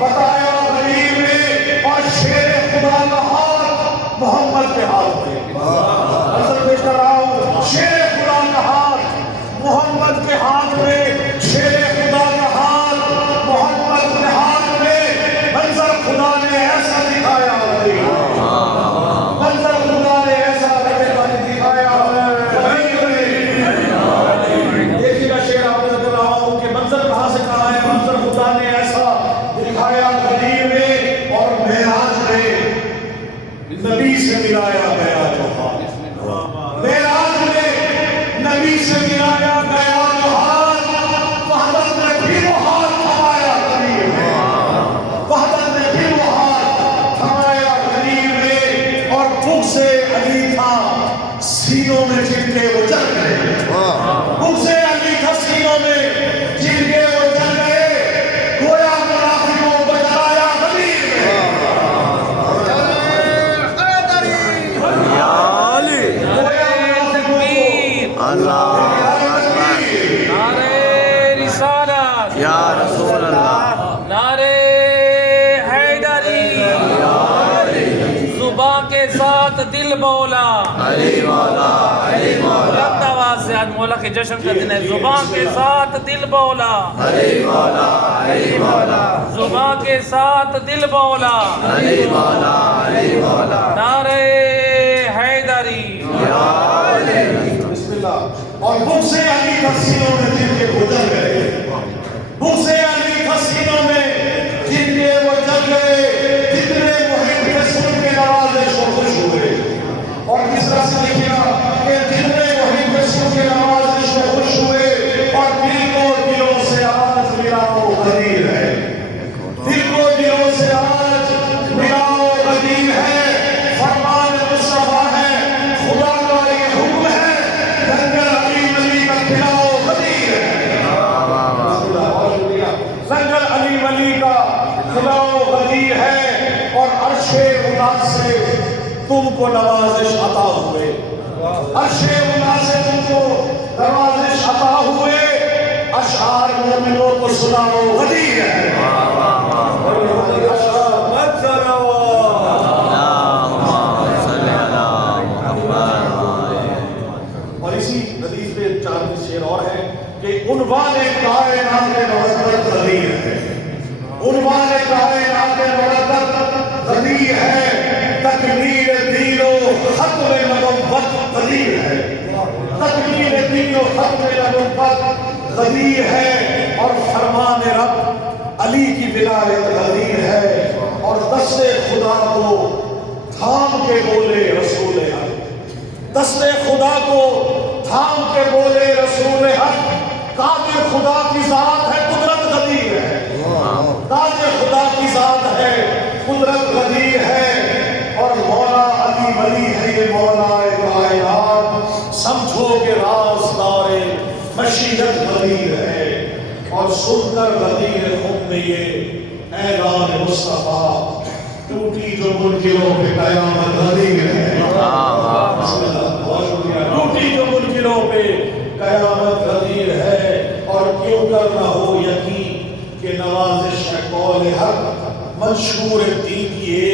بتایا غریب نے، اور شیر خدا کا ہاتھ محمد کے ہاتھ میں، حضرت پیش کر رہا ہوں، شیر خدا کا ہاتھ محمد کے ہاتھ میں، شیر خدا کا ہاتھ محمد کے ہاتھ میں، منظر خدا نے ایسا دکھایا، منظر خدا نے ایسا دکھایا، دیکھیے گا شیر آپ نے کر رہا ہوں کہ منظر کہاں سے کہا ہے، منظر خدا نے ایسا دکھایا غریب نے، اور معراج میں نبی سے ملایا گیا جو ہاتھ، معراج میں نبی سے ملایا گیا جو ہاتھ، وحدت نے پھر وہ ہاتھ تھمایا غریب نے، وحدت نے پھر وہ ہاتھ تھمایا غریب نے، اور بغض علی تھا سینوں میں جن کے وہ جل گئے، بغض علی تھا سینوں میں جن کے وہ جل گئے، گویا منافقوں کو جلایا غریب نے، یا رسول اللہ، نعرے حیدری، زباں کے ساتھ دل بولا، علی مولا، علی مولا، بلند آواز سے آج مولا کے جشن کا دن ہے، زباں کے ساتھ دل بولا، علی مولا، علی مولا، زباں کے ساتھ دل بولا، علی مولا، علی مولا، نعرے حیدری، بسم اللہ، اور بغض علی کا سینوں میں جن کے وہ جل گئے، بغض علی کا سینوں میں جن کے وہ جل گئے، جتنے محب کے سن کے نوازش و خوش ہوئے، اور کس طرح سے لکھا کہ جتنے محب کے سن کے نوازش و خوش ہوئے، اور دل کو دلوں سے آج ملاؤ غدیر ہے، دل کو دلوں سے آج ملاؤ غدیر ہے، فرمان مصطفیٰ ہے، خدا کا یہ حکم ہے، لنگر علی ولی کا کھلاؤ غدیر ہے، لنگر علی ولی کا کھلاؤ غدیر ہے، اور عرش خدا سے تم کو نوازش عطا ہوئے، عرش خدا سے تم کو نوازش عطا ہوئے، اشعار مومنوں کو سناؤ غدیر ہے، مت سناؤ، اور اسی حدیث میں چار شعر اور ہیں کہ عنوان کائنات مقدس غدیر ہے، عنوان کائنات مقدس غدیر ہے، تکمیل دین و ختم نبوت غدیر ہے، تکمیل دین و ختم نبوت غدیر ہے، اور فرمان رب علی کی ولایت غدیر ہے، اور دست خدا کو تھام کے بولے رسول حق، دست خدا کو تھام کے بولے رسول حق، قادر خدا کی ذات ہے قدرت غدیر ہے، قادر خدا کی ذات ہے قدرت غدیر ہے، اور مولا علی ولی ہے یہ مولا کائنات، سمجھو کہ رازدار مشیت غدیر ہے، اور سن کر غدیر خود میں یہ اعلان مصطفیٰ، ٹوٹی جو منکروں پہ قیامت غدیر ہے، ٹوٹی جو منکروں پہ قیامت غدیر ہے، اور کیوں کر نہ ہو یقین کہ نوازش ہے قول حق، منشور دین کی